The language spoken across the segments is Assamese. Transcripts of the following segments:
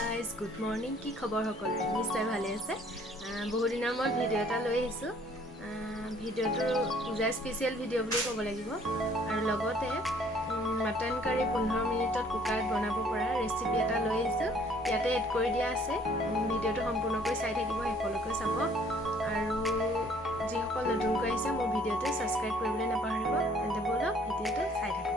Guys good morning. কি খবৰ সকলোৰে? নিশ্চয় ভালে আছে। বহু দিনৰ মূৰত ভিডিঅ' এটা লৈ আহিছোঁ। ভিডিঅ'টো পূজাৰ স্পেচিয়েল ভিডিঅ' বুলি ক'ব লাগিব। আৰু লগতে মাটন কাৰী 15 মিনিটত কুকাৰত বনাব পৰা ৰেচিপি এটা লৈ আহিছোঁ। ইয়াতে এড কৰি দিয়া আছে। ভিডিঅ'টো সম্পূৰ্ণকৈ চাই থাকিব, শেষলৈকৈ চাব। আৰু যিসকল নতুনকৈ আহিছে মোৰ ভিডিঅ'টো ছাবস্ক্ৰাইব কৰিবলৈ নাপাহৰিব। তেন্তে ব'লক ভিডিঅ'টো চাই থাকক।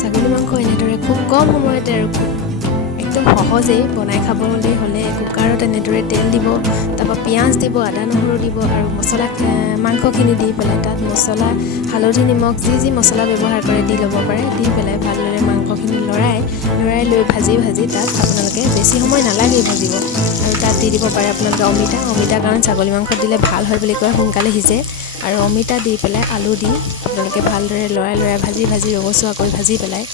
ছাগলী মাংস এনেদৰে খুব কম সময়তে আৰু খুব একদম সহজেই বনাই খাবলৈ হ'লে কুকাৰত এনেদৰে তেল দিব, তাৰপৰা পিঁয়াজ দিব, আদা নহৰু দিব আৰু মছলা মাংসখিনি দি পেলাই তাত মছলা হালধি নিমখ যি মছলা ব্যৱহাৰ কৰে দি ল'ব পাৰে। দি পেলাই ভালদৰে মাংসখিনি লৰাই লৈ ভাজি তাত আপোনালোকে বেছি সময় নালাগেই ভাজিব। আৰু তাত দি দিব পাৰে আপোনালোকে অমিতা কাৰণ ছাগলী মাংসত দিলে ভাল হয় বুলি কয়, সোনকালে সিজে। আৰু অমিতা দি পেলাই আলু দি আপোনালোকে ভালদৰে লৰাই ভাজি ৰঙচুৱাকৈ ভাজি পেলাই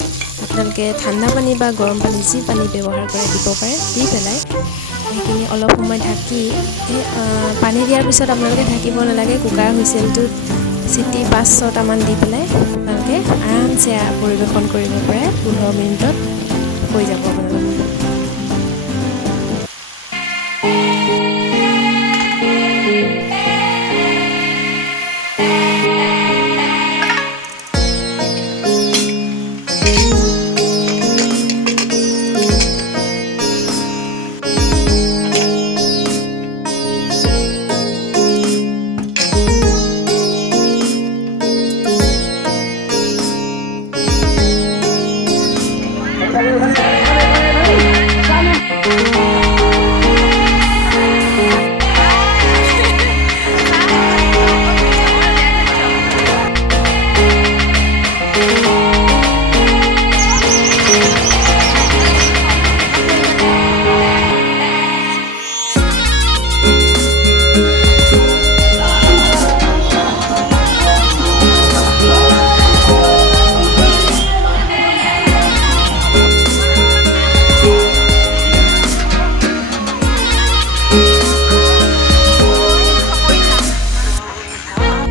আপোনালোকে ঠাণ্ডা পানী বা গৰম পানী যি পানী ব্যৱহাৰ কৰে দিব পাৰে। দি পেলাই সেইখিনি অলপ সময় ঢাকি পানী দিয়াৰ পিছত আপোনালোকে ঢাকিব নালাগে। কুকাৰ হুইচেলটোত চিটি 5-6টামান দি পেলাই আপোনালোকে আৰামছে পৰিৱেশন কৰিব পাৰে। 15 মিনিটত হৈ যাব আপোনালোকে।